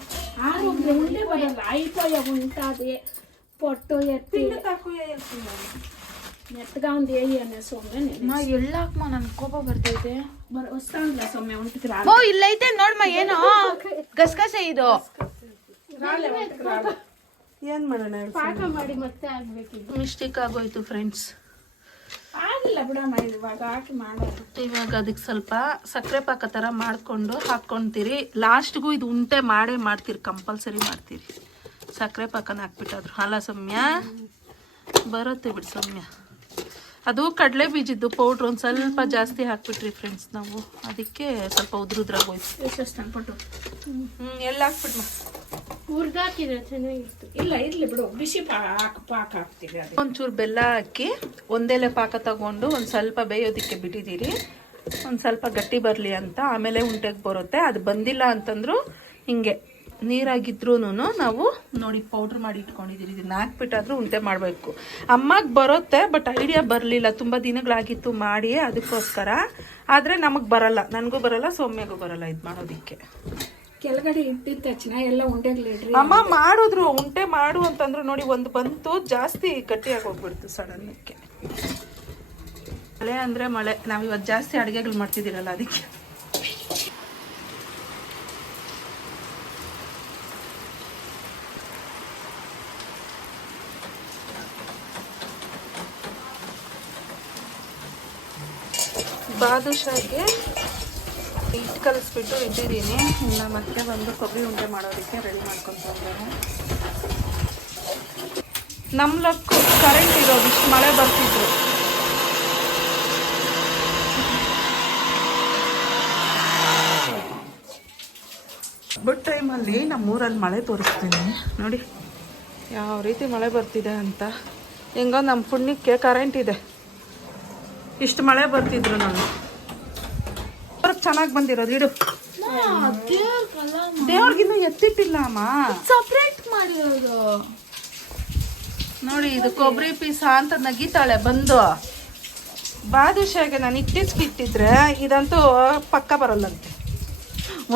ಆರೋಗ್ಯ ಉಂಡೆ ಬರಲ್ಲ ಐಪಯ ಉಂಟಾದೆ పొట్టు ఎత్తి మెత్తగా ఉంది ఏయి అనే సొమ్మె మా ఎళ్ళాకమ్మ నన్ను కోప బರ್ತೈತೆ వస్తానులే సొమ్మె ఉంటికి రా ಓ ಇಲ್ಲೈತೆ ನೋಡ್ಮ ಏನೋ ಗಸಗಸೆ ಇದು రాలే ఉంటికి రాలే ಏನು ಮಾಡೋಣ ಪಾಕ ಮಾಡಿ ಮತ್ತೆ ಆಗ್ಬೇಕಿದ್ದು ಮಿಸ್ಟೇಕ್ ಆಗೋಯ್ತು ಫ್ರೆಂಡ್ಸ್ ಆಗಿಲ್ಲ ಬಿಡಮ್ಮ ಇವಾಗ ಹಾಕಿ ಮಾಡೋದು ಇವಾಗ ಅದಕ್ಕೆ ಸ್ವಲ್ಪ ಸಕ್ಕರೆ ಪಾಕ ಥರ ಮಾಡಿಕೊಂಡು ಹಾಕ್ಕೊಳ್ತೀರಿ ಲಾಸ್ಟ್ಗೂ ಇದು ಉಂಟೆ ಮಾಡೇ ಮಾಡ್ತೀರಿ ಕಂಪಲ್ಸರಿ ಮಾಡ್ತೀರಿ ಸಕ್ಕರೆ ಪಾಕನ ಹಾಕ್ಬಿಟ್ಟಾದ್ರು ಅಲ್ಲ ಸೌಮ್ಯ ಬರುತ್ತೆ ಬಿಡಿ ಸೌಮ್ಯ ಅದು ಕಡಲೆ ಬೀಜದ್ದು ಪೌಡ್ರ್ ಒಂದು ಸ್ವಲ್ಪ ಜಾಸ್ತಿ ಹಾಕ್ಬಿಟ್ರಿ ಫ್ರೆಂಡ್ಸ್ ನಾವು ಅದಕ್ಕೆ ಸ್ವಲ್ಪ ಉದ್ರುದ್ರಾಗೋಯ್ತು వేసేస్తాను పట్టు ಎಲ್ಲ ಹಾಕ್ಬಿಟ್ಮ ಹುರ್ದಾಕಿದ್ರೆ ಚೆನ್ನಾಗಿತ್ತು ಇಲ್ಲ ಇರ್ಲಿ ಬಿಡು ಬಿಸಿ ಪಾಕ ಹಾಕ್ತೀವಿ ಅದು ಒಂಚೂರು ಬೆಲ್ಲ ಹಾಕಿ ಒಂದೆಲೆ ಪಾಕ ತಗೊಂಡು ಒಂದು ಸ್ವಲ್ಪ ಬೇಯೋದಕ್ಕೆ ಬಿಟ್ಟಿದ್ದೀರಿ ಒಂದು ಸ್ವಲ್ಪ ಗಟ್ಟಿ ಬರಲಿ ಅಂತ ಆಮೇಲೆ ಉಂಟೆಗೆ ಬರುತ್ತೆ ಅದು ಬಂದಿಲ್ಲ ಅಂತಂದ್ರು ಹಿಂಗೆ ನೀರಾಗಿದ್ರೂ ನಾವು ನೋಡಿ ಪೌಡ್ರ್ ಮಾಡಿ ಇಟ್ಕೊಂಡಿದ್ದೀರಿ ಇದನ್ನ ಹಾಕ್ಬಿಟ್ಟಾದ್ರೂ ಉಂಟೆ ಮಾಡಬೇಕು ಅಮ್ಮಗೆ ಬರುತ್ತೆ ಬಟ್ ಐಡಿಯಾ ಬರಲಿಲ್ಲ ತುಂಬ ದಿನಗಳಾಗಿತ್ತು ಮಾಡಿ ಅದಕ್ಕೋಸ್ಕರ ಆದರೆ ನಮಗೆ ಬರಲ್ಲ ನನಗೂ ಬರಲ್ಲ ಸೌಮ್ಯಗೂ ಬರಲ್ಲ ಇದು ಮಾಡೋದಕ್ಕೆ ಕೆಳಗಡೆ ಇಟ್ಟಿದ ತಕ್ಷಣ ಎಲ್ಲ ಉಂಡೆಗಳಿಡ್ರಿ ಅಮ್ಮ ಮಾಡಿದ್ರು ಉಂಟೆ ಮಾಡು ಅಂತಂದ್ರು ನೋಡಿ ಒಂದು ಬಂತು ಜಾಸ್ತಿ ಗಟ್ಟಿಯಾಗಿ ಹೋಗ್ಬಿಡ್ತು ಸಡನ್ನಕ್ಕೆ ಮಳೆ ಅಂದರೆ ಮಳೆ ನಾವು ಇವತ್ತು ಜಾಸ್ತಿ ಅಡುಗೆಗಳು ಮಾಡ್ತಿದ್ದೀರಲ್ಲ ಅದಕ್ಕೆ ಬಾದುಷಾಗೆ ಹಿಟ್ಟು ಕಲಿಸ್ಬಿಟ್ಟು ಇಟ್ಟಿದ್ದೀನಿ ಇನ್ನು ಮತ್ತೆ ಬಂದು ಕೊಬ್ಬರಿ ಉಂಡೆ ಮಾಡೋದಕ್ಕೆ ರೆಡಿ ಮಾಡ್ಕೊತಾ ಇದ್ದಾರೆ ನಮ್ಮ ಲಕ್ಕು ಕರೆಂಟ್ ಇರೋದು ಇಷ್ಟು ಮಳೆ ಬರ್ತಿದ್ರು ಬಟ್ ಟೈಮಲ್ಲಿ ನಮ್ಮೂರಲ್ಲಿ ಮಳೆ ತೋರಿಸ್ತೀನಿ ನೋಡಿ ಯಾವ ರೀತಿ ಮಳೆ ಬರ್ತಿದೆ ಅಂತ ಹೆಂಗೋ ನಮ್ಮ ಪುಣ್ಯಕ್ಕೆ ಕರೆಂಟ್ ಇದೆ ಇಷ್ಟು ಮಳೆ ಬರ್ತಿದ್ರು ನಾನು ಚೆನ್ನಾಗಿ ಬಂದಿರೋದು ಇಡು ದೇವ್ರಿಗಿನ್ನೂ ಎತ್ತಿಟ್ಟಿಲ್ಲ ಅಮ್ಮ ಸಪ್ರೇಟ್ ಮಾಡಿರೋದು ನೋಡಿ ಇದು ಕೊಬ್ಬರಿ ಪೀಸ ಅಂತ ನಗಿತಾಳೆ ಬಂದು ಬಾದುಷಾಗೆ ನಾನು ಇಟ್ಟಿಸ್ಕಿಟ್ಟಿದ್ರೆ ಇದಂತೂ ಪಕ್ಕ ಬರಲ್ಲಂತೆ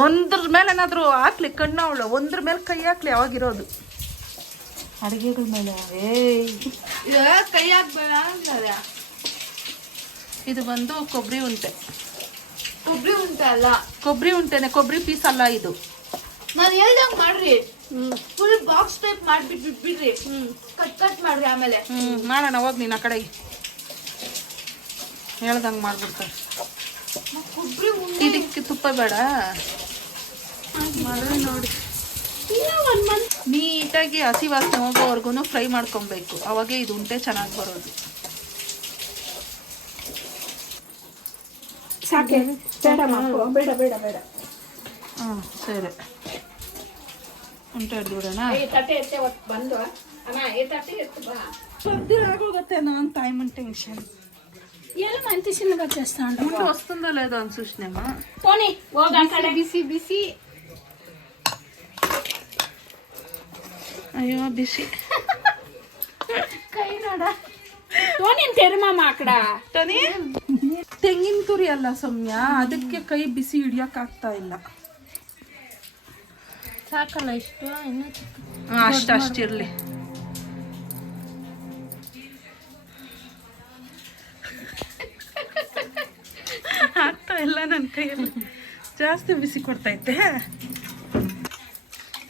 ಒಂದ್ರ ಮೇಲೆ ಏನಾದರೂ ಹಾಕ್ಲಿ ಕಣ್ಣು ಅವಳು ಒಂದ್ರ ಮೇಲೆ ಕೈ ಹಾಕ್ಲಿ ಅವಾಗಿರೋದು ಅಡುಗೆಗಳ ಮೇಲೆ ಕೈ ಹಾಕ್ಬೇಡ ಅಂತಾರೆ ಇದು ಬಂದು ಕೊಬ್ಬರಿ ಉಂಟೆ ಕೊಬ್ಬರಿ ಉಂಟೆ ಅಲ್ಲ ಕೊಬ್ಬರಿ ಉಂಟೆನೆ ಕೊಬ್ಬರಿ ಪೀಸ್ ಅಲ್ಲ ಇದು ನಾನು ಹೇಳ್ದಂಗೆ ಮಾಡ್ರಿ ಫುಲ್ ಬಾಕ್ಸ್ ಟೈಪ್ ಮಾಡ್ಬಿಟ್ಟು ಬಿಡ್ರಿ ಕಟ್ ಮಾಡ್ರಿ ಆಮೇಲೆ ಮಾಡೋಣ ಹೋಗಿ ನೀನು ಆ ಕಡೆಗೆ ಹೇಳ್ದಂಗೆ ಮಾಡ್ಬಿಡ್ತಾರೆ ಕೊಬ್ಬರಿ ಇದಕ್ಕೆ ತುಪ್ಪ ಬೇಡ ಮಳೆ ನೋಡಿ ನೀಟಾಗಿ ಹಸಿ ವಾಸನೆ ಹೋಗೋವರೆಗೂ ಫ್ರೈ ಮಾಡ್ಕೊಬೇಕು ಅವಾಗೆ ಇದು ಉಂಟೆ ಚೆನ್ನಾಗಿ ಬರೋದು ಸಾಕೆ ಬೇಡ ಬೇಡ ಬೇಡ ಬೇಡ. ಹಾಂ ಸರಿ ಉಂಟು ಹಿಡ್ದುಬಿಡೋಣ. ಈ ತಟ್ಟೆ ಎತ್ತೆ ಹೊತ್ತು ಬಂದು ಅಮ್ಮ ಈ ತಟ್ಟೆ ಎತ್ತು ಬಾ. పొద్దురాగోగతే నాన్ టైం టెన్షన్ ಎಲ್ಲ ಮಂತಿ ಸಿನಿಮಾ చేస్తాండు ముందు వస్తుందో లేదో అని చూసినామా. పోనీ ఓ గంట ಬಿಸಿ ಬಿಸಿ అయ్యో బిసి ಕೈ ನೋಡ ತೋನಿ ತೆರಮಮ್ಮ ಅక్కడ ಟನಿ ತೆಂಗಿನ ತುರಿ ಅಲ್ಲ ಸೌಮ್ಯ, ಅದಕ್ಕೆ ಕೈ ಬಿಸಿ ಹಿಡಿಯಕ್ ಆಗ್ತಾ ಇಲ್ಲ. ಸಾಕಲ್ಲ ಇಷ್ಟು ಇನ್ನೂ ಅಷ್ಟಿರ್ಲಿ. ಆಗ್ತಾ ಇಲ್ಲ ನನ್ನ ಕೈಯಲ್ಲಿ, ಜಾಸ್ತಿ ಬಿಸಿ ಕೊಡ್ತೈತೆ.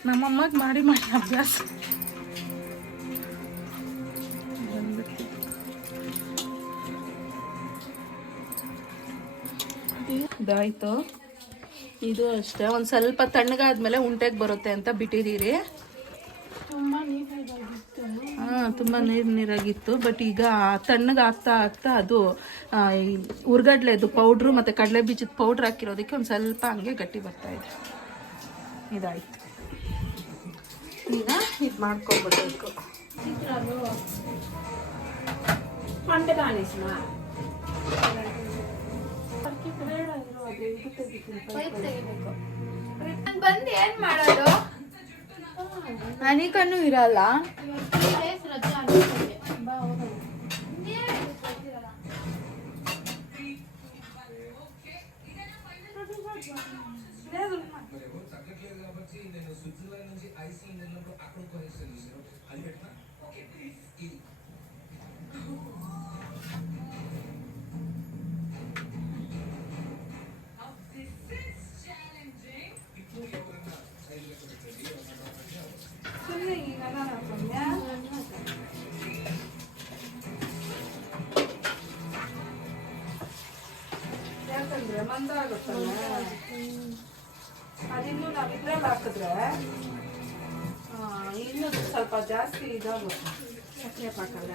ನಮ್ಮಮ್ಮಗೆ ಮಾಡಿ ಮಾಡಿ ಅಭ್ಯಾಸ. ಇದಾಯ್ತು. ಇದು ಅಷ್ಟೇ, ಒಂದು ಸ್ವಲ್ಪ ತಣ್ಣಗಾದ್ಮೇಲೆ ಉಂಟೆಗೆ ಬರುತ್ತೆ ಅಂತ ಬಿಟ್ಟಿದ್ದೀರಿ. ತುಂಬ ನೀಟಾಗಿತ್ತು. ಹಾಂ ತುಂಬ ನೀರಾಗಿತ್ತು. ಬಟ್ ಈಗ ತಣ್ಣಗೆ ಆಗ್ತಾ ಆಗ್ತಾ ಅದು ಉರ್ಗಡ್ಲೆದು ಪೌಡ್ರು ಮತ್ತು ಕಡಲೆ ಬೀಜದ ಪೌಡ್ರ್ ಹಾಕಿರೋದಕ್ಕೆ ಒಂದು ಸ್ವಲ್ಪ ಹಂಗೆ ಗಟ್ಟಿ ಬರ್ತಾ ಇದೆ. ಇದಾಯ್ತು. ಈಗ ಇದು ಮಾಡ್ಕೊಬಿಡ್ಬೇಕು. పండుగ అనేసిన ಪೈಪ್ ತೆಗಿಬೇಕು. ನಾನ್ ಬಂದು ಏನ್ ಮಾಡೋದು? ನನಗನ್ನು ಇರಲ್ಲ. ಪ್ಲೇಸ್ ರಜೆ ಆಗ್ತದೆ. ಬಾ ಹೋಗೋಣ. ಯಾಕಂದ್ರೆ ಮಂದ ಆಗುತ್ತಲ್ಲ, ಅದಿನ್ನು ನಾವು ಇದ್ರಲ್ಲಿ ಹಾಕಿದ್ರೆ ಇನ್ನೂ ಸ್ವಲ್ಪ ಜಾಸ್ತಿ ಇದಾಗುತ್ತೆ. ಸಕ್ಕರೆ ಪಾಕಲ್ಲ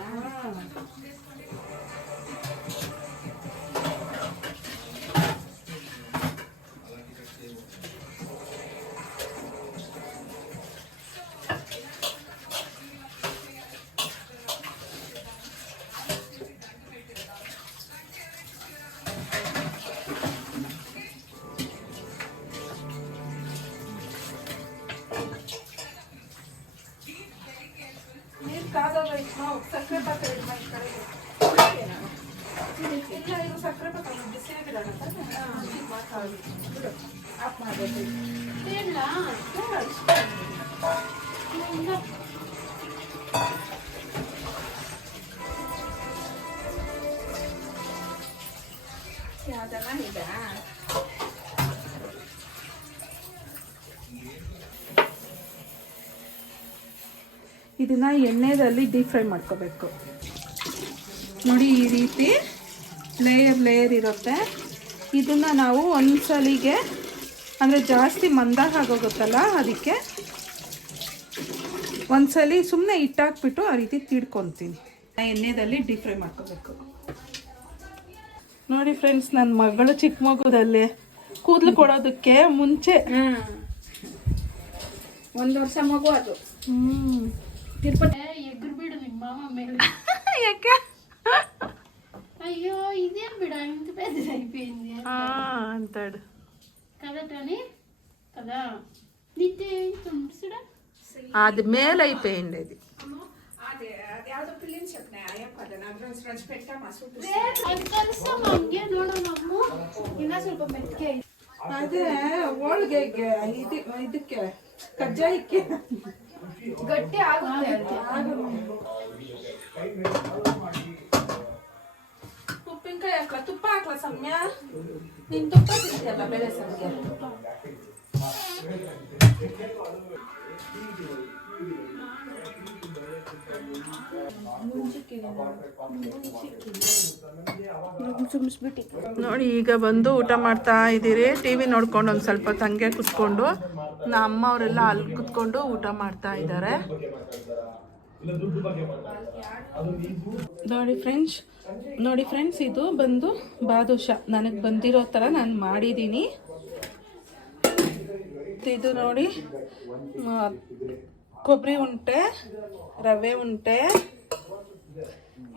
ನೀರು ಕಾದೋಗೈತೆ. ನಾವು ಸಕ್ಕರೆ ಪಾಕ ರೆಡಿ ಮಾಡಿ ಕಡೆಗೆ ಇಲ್ಲ, ಇದು ಸಕ್ಕರೆ ಪಾಕ ಬಿಸಿಯಾಗಿರೋಣ ಆಫ್ ಮಾಡಬೇಕು. ಇಲ್ಲ ಯಾವ್ದಲ್ಲ ಇದೆ. ಇದನ್ನ ಎಣ್ಣೆಯಲ್ಲಿ ಡೀಪ್ ಫ್ರೈ ಮಾಡ್ಕೋಬೇಕು. ನೋಡಿ ಈ ರೀತಿ ಲೇಯರ್ ಇರುತ್ತೆ. ಇದನ್ನು ನಾವು ಒಂದ್ಸಲಿಗೆ ಅಂದರೆ ಜಾಸ್ತಿ ಮಂದಾಗ ಆಗೋಗುತ್ತಲ್ಲ, ಅದಕ್ಕೆ ಒಂದ್ಸಲಿ ಸುಮ್ಮನೆ ಇಟ್ಟಾಕ್ಬಿಟ್ಟು ಆ ರೀತಿ ತಿಡ್ಕೊತೀನಿ. ಎಣ್ಣೆಯಲ್ಲಿ ಡೀಪ್ ಫ್ರೈ ಮಾಡ್ಕೋಬೇಕು. ನೋಡಿ ಫ್ರೆಂಡ್ಸ್, ನನ್ನ ಮಗಳು ಚಿಕ್ಕ ಮಗುದಲ್ಲಿ ಕೂದಲು ಕೊಡೋದಕ್ಕೆ ಮುಂಚೆ 1 ವರ್ಷ ಮಗು ಅದು. ತಿರುಪತಿ ಎಗ್ರು ಬಿಡು ನಿಮ್ಮ ಮಾಮ ಮೇಲೆ. ಯಾಕೆ అయ్యో ఇదేం బిడ ఇంత పెద్దది అయిపోయింది అంటాడు కదా టోనీ కదా నిత్య తుండుసుడా అది మేలు అయిపోయింది. అది అది ಯಾವ್ದೋ ಫಿಲಿಂ చెప్పినా ಅಯ್ಯಪ್ಪ ಅದನ್ನ ರಂಚ್ పెట్టಾಮ ಸೂಪರ್. ಅದು ಕಲಸ ಮಂಗೆ ನೋಡೋಣಮ್ಮ ಇನ್ನ ಸ್ವಲ್ಪ ಮೆತ್ತಗೆ ಅದೇ ಹೋಳಿಗೆಗೆ ಇದಕ್ಕೆ ಕಜ್ಜಾಯಕ್ಕೆ ಗಟ್ಟಿ ಆಗುತ್ತೆ. ಉಪ್ಪಿನಕಾಯಿ ಹಾಕ್ಲಾ, ತುಪ್ಪ ಹಾಕ್ಲಾ ಸೌಮ್ಯ? ನೀನ್ ತುಪ್ಪ ತಿಂತೀಯಲ್ಲ ಬೆಳೆ ಸಂಗೆ. ನೋಡಿ ಈಗ ಬಂದು ಊಟ ಮಾಡ್ತಾ ಇದ್ದೀರಿ. ಟಿವಿ ನೋಡ್ಕೊಂಡು ಒಂದು ಸ್ವಲ್ಪ ತಂಗೆ ಕುತ್ಕೊಂಡು ನಮ್ಮ ಅವರೆಲ್ಲ ಅಲ್ಲಿ ಕುತ್ಕೊಂಡು ಊಟ ಮಾಡ್ತಾ ಇದ್ದಾರೆ. ನೋಡಿ ಫ್ರೆಂಡ್ಸ್ ಇದು ಬಂದು ಬಾದುಷಾ ನನಗೆ ಬಂದಿರೋ ಥರ ನಾನು ಮಾಡಿದ್ದೀನಿ. ಇದು ನೋಡಿ ಕೊಬ್ಬರಿ ಉಂಟೆ, ರವೆ ಉಂಟೆ,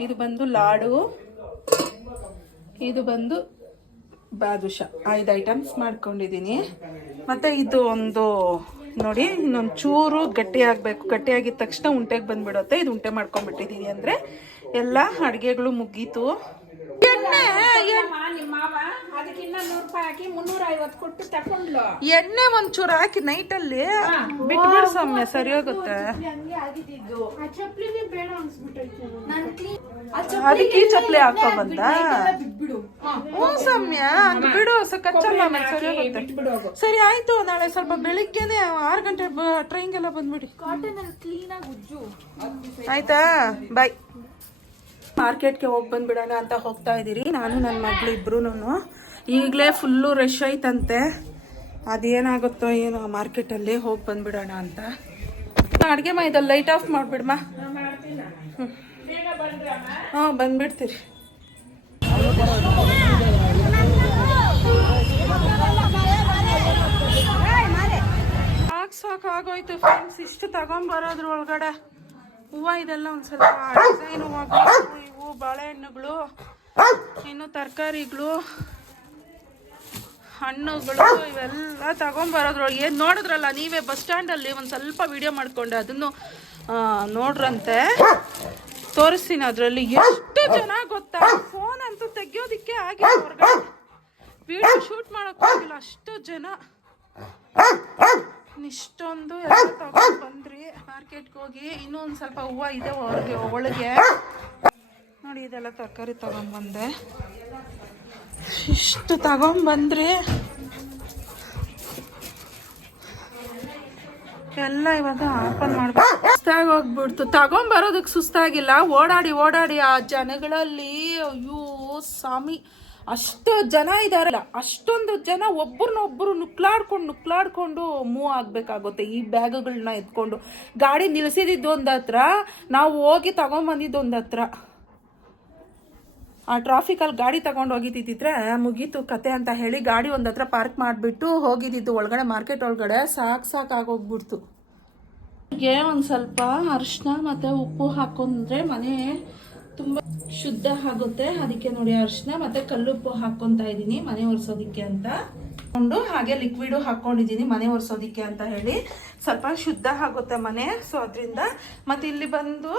ಇದು ಬಂದು ಲಾಡು, ಇದು ಬಂದು ಬಾದುಷಾ. 5 ಐಟಮ್ಸ್ ಮಾಡ್ಕೊಂಡಿದ್ದೀನಿ. ಮತ್ತು ಇದು ಒಂದು ನೋಡಿ ಇನ್ನೊಂದು ಚೂರು ಗಟ್ಟಿ ಆಗಬೇಕು. ಗಟ್ಟಿಯಾಗಿದ್ದ ತಕ್ಷಣ ಉಂಟೆಗೆ ಬಂದ್ಬಿಡುತ್ತೆ. ಇದು ಉಂಟೆ ಮಾಡ್ಕೊಂಡ್ಬಿಟ್ಟಿದ್ದೀನಿ ಅಂದರೆ ಎಲ್ಲ ಅಡುಗೆಗಳು ಮುಗೀತು. ನಿಮ್ಮ ಮಾವ ಅದಕ್ಕಿನ್ನ 100 ರೂಪಾಯಿ ಹಾಕಿ 350 ಕೊಟ್ಟು ತಕೊಂಡ್ಲು. ಎಣ್ಣೆ ಒಂಚೂರು ಹಾಕಿ ನೈಟಲ್ಲಿ ಬಿಟ್ಬಿಡು ಸೌಮ್ಯ, ಸರಿ ಹೋಗುತ್ತೆ. ಆ ಚಪ್ಲಿನೇ ಬೇಡ ಅನ್ಸ್ಬಿಟ್ಟೈತೆ. ಅದಕ್ಕೆ ಈ ಚಪ್ಲಿ ಹಾಕೋ ಬಂದ. ಹ್ಞೂ ಸೌಮ್ಯ ಹಂಗೆ ಬಿಡು, ಕಚ್ಚಲ್ಲ ಆಮೇಲೆ ಸರಿ ಹೋಗುತ್ತೆ. ಸರಿ ಆಯ್ತು, ನಾಳೆ ಸ್ವಲ್ಪ ಬೆಳಿಗ್ಗೆನೆ 6 ಗಂಟೆ ಟ್ರೈನ್ಗೆಲ್ಲ ಬಂದ್ಬಿಡಿ. ಆಯ್ತಾ, ಬಾಯ್. ಮಾರ್ಕೆಟ್ಗೆ ಹೋಗಿ ಬಂದ್ಬಿಡೋಣ ಅಂತ ಹೋಗ್ತಾ ಇದ್ದೀರಿ ನಾನು ನನ್ನ ಮಗಳು ಇಬ್ರು. ಈಗಲೇ ಫುಲ್ಲು ರಶ್ ಐತಂತೆ. ಅದೇನಾಗುತ್ತೋ ಏನೋ ಮಾರ್ಕೆಟಲ್ಲಿ ಹೋಗಿ ಬಂದ್ಬಿಡೋಣ ಅಂತ. ಅಡುಗೆ ಇದಲ್ಲಿ ಲೈಟ್ ಆಫ್ ಮಾಡಿಬಿಡಮ್ಮ. ಹಾಂ ಬಂದ್ಬಿಡ್ತೀರಿ. ಸಾಕಾಗೋಯ್ತು ಫ್ರೆಂಡ್ಸ್, ಇಷ್ಟು ತಗೊಂಬರೋದ್ರ ಒಳಗಡೆ ಹೂವು ಇದೆಲ್ಲ ಒಂದು ಸ್ವಲ್ಪ ಡಿಸೈನ್ ಹೂವು, ಇವು ಬಾಳೆಹಣ್ಣುಗಳು, ಇನ್ನು ತರಕಾರಿಗಳು, ಹಣ್ಣುಗಳು ಇವೆಲ್ಲ ತಗೊಂಬರೋದ್ರೊಳಗೆ ಏನು ನೋಡಿದ್ರಲ್ಲ ನೀವೇ ಬಸ್ ಸ್ಟ್ಯಾಂಡಲ್ಲಿ ಒಂದು ಸ್ವಲ್ಪ ವಿಡಿಯೋ ಮಾಡಿಕೊಂಡೆ, ಅದನ್ನು ನೋಡ್ರಂತೆ, ತೋರಿಸ್ತೀನಿ. ಅದರಲ್ಲಿ ಎಷ್ಟು ಜನ ಗೊತ್ತಾ, ಫೋನ್ ಅಂತೂ ತೆಗಿಯೋದಕ್ಕೆ ಆಗಿಲ್ಲ, ಹೊರಗಡೆ ವಿಡಿಯೋ ಶೂಟ್ ಮಾಡೋಕ್ಕೆ ಹೋಗಿಲ್ಲ, ಅಷ್ಟು ಜನ. ಇಷ್ಟೊಂದು ಎಲ್ಲ ತಗೊಂಡು ಬಂದ್ರಿ ಮಾರ್ಕೆಟ್ಗೆ ಹೋಗಿ. ಇನ್ನೂ ಒಂದು ಸ್ವಲ್ಪ ಹೂವು ಇದೆ ಒಳಗೆ ನೋಡಿ. ಇದೆಲ್ಲ ತರಕಾರಿ ತಗೊಂಡ್ಬಂದೆ, ಇಷ್ಟು ತಗೊಂಡ್ಬಂದ್ರಿ ಎಲ್ಲ. ಇವಾಗ ಓಪನ್ ಮಾಡ್ಬೇಕು. ಸುಸ್ತಾಗಿ ಹೋಗ್ಬಿಡ್ತು, ತಗೊಂಬರೋದಕ್ಕೆ ಸುಸ್ತಾಗಿಲ್ಲ. ಓಡಾಡಿ ಆ ಜನಗಳಲ್ಲಿ ಅಯ್ಯೋ ಸ್ವಾಮಿ, ಅಷ್ಟು ಜನ ಇದಾರಲ್ಲ, ಅಷ್ಟೊಂದು ಜನ ಒಬ್ಬರನ್ನೊಬ್ಬರು ನುಕ್ಲಾಡ್ಕೊಂಡು ಮೂವ್ ಆಗಬೇಕಾಗುತ್ತೆ ಈ ಬ್ಯಾಗ್ಗಳನ್ನ ಎತ್ಕೊಂಡು. ಗಾಡಿ ನಿಲ್ಸಿದ್ದು ಒಂದು ಹತ್ರ, ನಾವು ಹೋಗಿ ತಗೊಂಬಂದಿದ್ದು ಒಂದು ಹತ್ರ. ಆ ಟ್ರಾಫಿಕಲ್ಲಿ ಗಾಡಿ ತಗೊಂಡು ಹೋಗಿದ್ದಿದ್ರೆ ಮುಗೀತು ಕತೆ ಅಂತ ಹೇಳಿ ಗಾಡಿ ಒಂದು ಹತ್ರ ಪಾರ್ಕ್ ಮಾಡಿಬಿಟ್ಟು ಹೋಗಿದ್ದಿದ್ದು ಒಳಗಡೆ, ಮಾರ್ಕೆಟ್ ಒಳಗಡೆ. ಸಾಕಾಗೋಗ್ಬಿಡ್ತು. ಹೀಗೆ ಒಂದು ಸ್ವಲ್ಪ ಅರಿಶಿನ ಮತ್ತು ಉಪ್ಪು ಹಾಕೊಂಡ್ರೆ ಮನೆ ತುಂಬ ಶುದ್ಧ ಆಗುತ್ತೆ. ಅದಕ್ಕೆ ನೋಡಿ ಅರಿಶಿನ ಮತ್ತು ಕಲ್ಲುಪ್ಪು ಹಾಕ್ಕೊತಾ ಇದ್ದೀನಿ ಮನೆ ಒರೆಸೋದಕ್ಕೆ ಅಂತ. ಹಾಗೆ ಲಿಕ್ವಿಡು ಹಾಕ್ಕೊಂಡಿದ್ದೀನಿ ಮನೆ ಒರೆಸೋದಕ್ಕೆ ಅಂತ ಹೇಳಿ, ಸ್ವಲ್ಪ ಶುದ್ಧ ಆಗುತ್ತೆ ಮನೆ. ಸೊ ಅದರಿಂದ. ಮತ್ತು ಇಲ್ಲಿ ಬಂದು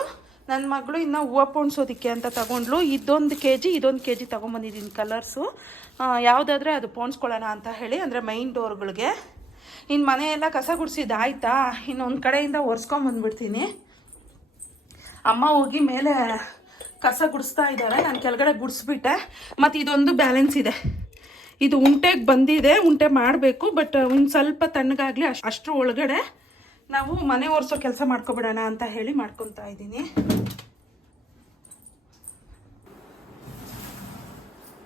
ನನ್ನ ಮಗಳು ಇನ್ನು ಹೂವು ಪೋಣಿಸೋದಕ್ಕೆ ಅಂತ ತಗೊಂಡ್ಲು. ಇದೊಂದು ಕೆ ಜಿ ತೊಗೊಂಬಂದಿದ್ದೀನಿ ಕಲರ್ಸು. ಯಾವುದಾದ್ರೆ ಅದು ಪೋಣಿಸ್ಕೊಳ್ಳೋಣ ಅಂತ ಹೇಳಿ, ಅಂದರೆ ಮೈನ್ ಡೋರ್ಗಳಿಗೆ. ಇನ್ನು ಮನೆಯೆಲ್ಲ ಕಸ ಗುಡಿಸಿದ್ದು ಆಯಿತಾ, ಇನ್ನೊಂದು ಕಡೆಯಿಂದ ಒರೆಸ್ಕೊಂಬಂದ್ಬಿಡ್ತೀನಿ. ಅಮ್ಮ ಹೋಗಿ ಮೇಲೆ ಕಸ ಗುಡಿಸ್ತಾ ಇದ್ದಾರೆ, ನಾನು ಕೆಳಗಡೆ ಗುಡಿಸ್ಬಿಟ್ಟೆ. ಮತ್ತು ಇದೊಂದು ಬ್ಯಾಲೆನ್ಸ್ ಇದೆ, ಇದು ಉಂಟೆಗೆ ಬಂದಿದೆ, ಉಂಟೆ ಮಾಡಬೇಕು. ಬಟ್ ಒಂದು ಸ್ವಲ್ಪ ತಣ್ಣಗಾಗಲಿ, ಅಷ್ಟರ ಒಳಗಡೆ ನಾವು ಮನೆ ಒರೆಸೋ ಕೆಲಸ ಮಾಡ್ಕೊಬಿಡೋಣ ಅಂತ ಹೇಳಿ ಮಾಡ್ಕೊತಾ ಇದ್ದೀನಿ.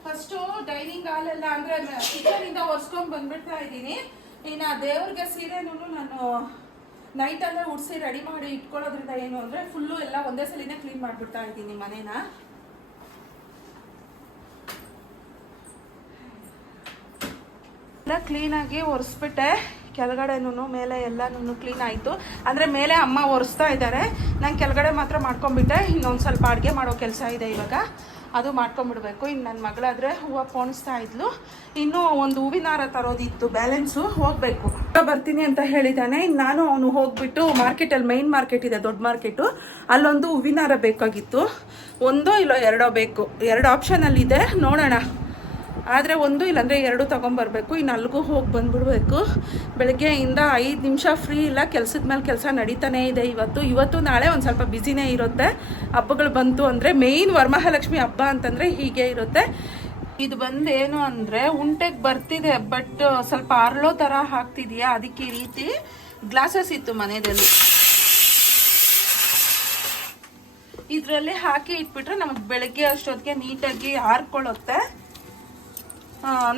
ಫಸ್ಟು ಡೈನಿಂಗ್ ಹಾಲೆಲ್ಲ ಅಂದರೆ ಕಿಚನಿಂದ ಒರೆಸ್ಕೊಂಡು ಬಂದ್ಬಿಡ್ತಾ ಇದ್ದೀನಿ. ಇನ್ನು ದೇವ್ರಿಗೆ ಸೀರೆನೂ ನಾನು ನೈಟಲ್ಲೇ ಉಡಿಸಿ ರೆಡಿ ಮಾಡಿ ಇಟ್ಕೊಳ್ಳೋದ್ರಿಂದ ಏನು ಅಂದರೆ ಫುಲ್ಲು ಎಲ್ಲ ಒಂದೇ ಸಲಿನೇ ಕ್ಲೀನ್ ಮಾಡಿಬಿಡ್ತಾ ಇದ್ದೀನಿ ಮನೇನ. ಎಲ್ಲ ಕ್ಲೀನಾಗಿ ಒರೆಸ್ಬಿಟ್ಟೆ. ಕೆಳಗಡೆನೂ ಮೇಲೆ ಎಲ್ಲನೂ ಕ್ಲೀನ್ ಆಯಿತು. ಅಂದರೆ ಮೇಲೆ ಅಮ್ಮ ಒರೆಸ್ತಾ ಇದ್ದಾರೆ, ನಾನು ಕೆಳಗಡೆ ಮಾತ್ರ ಮಾಡ್ಕೊಂಬಿಟ್ಟೆ. ಇನ್ನೊಂದು ಸ್ವಲ್ಪ ಅಡುಗೆ ಮಾಡೋ ಕೆಲಸ ಇದೆ ಇವಾಗ, ಅದು ಮಾಡ್ಕೊಂಬಿಡ್ಬೇಕು. ಇನ್ನು ನನ್ನ ಮಗಳಾದರೆ ಹೂವು ಪೋಣಿಸ್ತಾ ಇದ್ಲು. ಇನ್ನೂ ಒಂದು ಹೂವಿನ ಹಾರ ತರೋದಿತ್ತು, ಬ್ಯಾಲೆನ್ಸು, ಹೋಗಬೇಕು. ಬರ್ತೀನಿ ಅಂತ ಹೇಳಿದ್ದಾನೆ. ಇನ್ನು ನಾನು ಅವನು ಹೋಗ್ಬಿಟ್ಟು ಮಾರ್ಕೆಟಲ್ಲಿ ಮೈನ್ ಮಾರ್ಕೆಟ್ ಇದೆ, ದೊಡ್ಡ ಮಾರ್ಕೆಟು, ಅಲ್ಲೊಂದು ಹೂವಿನ ಹಾರ ಬೇಕಾಗಿತ್ತು. ಒಂದೋ ಇಲ್ಲೋ ಎರಡೋ ಬೇಕು, 2 ಆಪ್ಷನಲ್ಲಿದೆ, ನೋಡೋಣ. ಆದರೆ ಒಂದು ಇಲ್ಲಾಂದರೆ 2 ತೊಗೊಂಬರ್ಬೇಕು. ಇನ್ನು ಅಲ್ಲಿಗೂ ಹೋಗಿ ಬಂದ್ಬಿಡ್ಬೇಕು. ಬೆಳಗ್ಗೆಯಿಂದ 5 ನಿಮಿಷ ಫ್ರೀ ಇಲ್ಲ, ಕೆಲಸದ ಮೇಲೆ ಕೆಲಸ ನಡೀತಾನೇ ಇದೆ. ಇವತ್ತು ನಾಳೆ ಒಂದು ಸ್ವಲ್ಪ ಬ್ಯುಸಿನೇ ಇರುತ್ತೆ. ಹಬ್ಬಗಳು ಬಂತು ಅಂದರೆ, ಮೇಯ್ನ್ ವರಮಹಾಲಕ್ಷ್ಮಿ ಹಬ್ಬ ಅಂತಂದರೆ ಹೀಗೆ ಇರುತ್ತೆ. ಇದು ಬಂದೇನು ಅಂದರೆ ಉಂಟೆಗೆ ಬರ್ತಿದೆ, ಬಟ್ ಸ್ವಲ್ಪ ಅರಳೋ ಥರ ಹಾಕ್ತಿದೆಯಾ, ಅದಕ್ಕೆ ಈ ರೀತಿ ಗ್ಲಾಸಸ್ ಇತ್ತು ಮನೆಯಲ್ಲಿ, ಇದರಲ್ಲಿ ಹಾಕಿ ಇಟ್ಬಿಟ್ರೆ ನಮಗೆ ಬೆಳಗ್ಗೆ ಅಷ್ಟೊತ್ತಿಗೆ ನೀಟಾಗಿ ಆರ್ಕೊಳ್ಳುತ್ತೆ.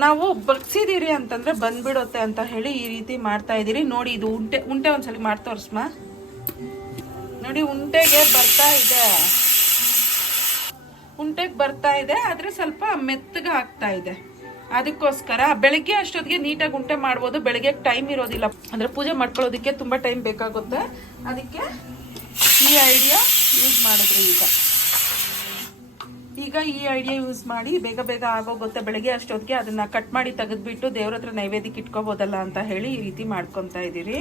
ನಾವು ಬಗ್ಸಿದ್ದೀರಿ ಅಂತಂದರೆ ಬಂದ್ಬಿಡುತ್ತೆ ಅಂತ ಹೇಳಿ ಈ ರೀತಿ ಮಾಡ್ತಾ ಇದ್ದೀರಿ. ನೋಡಿ ಇದು ಉಂಟೆ ಒಂದ್ಸಲ ಮಾಡಿ ತೋರಿಸ್ಮ. ನೋಡಿ ಉಂಟೆಗೆ ಬರ್ತಾ ಇದೆ. ಉಂಟೆಗೆ ಬರ್ತಾ ಇದೆ, ಆದರೆ ಸ್ವಲ್ಪ ಮೆತ್ತಗೆ ಆಗ್ತಾ ಇದೆ. ಅದಕ್ಕೋಸ್ಕರ ಬೆಳಗ್ಗೆ ಅಷ್ಟೊತ್ತಿಗೆ ನೀಟಾಗಿ ಉಂಟೆ ಮಾಡ್ಬೋದು, ಬೆಳಗ್ಗೆ ಟೈಮ್ ಇರೋದಿಲ್ಲ, ಅಂದರೆ ಪೂಜೆ ಮಾಡ್ಕೊಳ್ಳೋದಕ್ಕೆ ತುಂಬ ಟೈಮ್ ಬೇಕಾಗುತ್ತೆ. ಅದಕ್ಕೆ ಈ ಐಡಿಯಾ ಯೂಸ್ ಮಾಡಿದ್ರಿ. ಈಗ ಈ ಐಡಿಯಾ ಯೂಸ್ ಮಾಡಿ ಬೇಗ ಬೇಗ ಆಗೋಗುತ್ತೆ. ಬೆಳಗ್ಗೆ ಅಷ್ಟೊತ್ತಿಗೆ ಅದನ್ನ ಕಟ್ ಮಾಡಿ ತೆಗೆದ್ಬಿಟ್ಟು ದೇವ್ರ ಹತ್ರ ನೈವೇದ್ಯಕ್ಕೆ ಇಟ್ಕೋಬೋದಲ್ಲ ಅಂತ ಹೇಳಿ ಈ ರೀತಿ ಮಾಡ್ಕೊತಾ ಇದ್ದೀರಿ.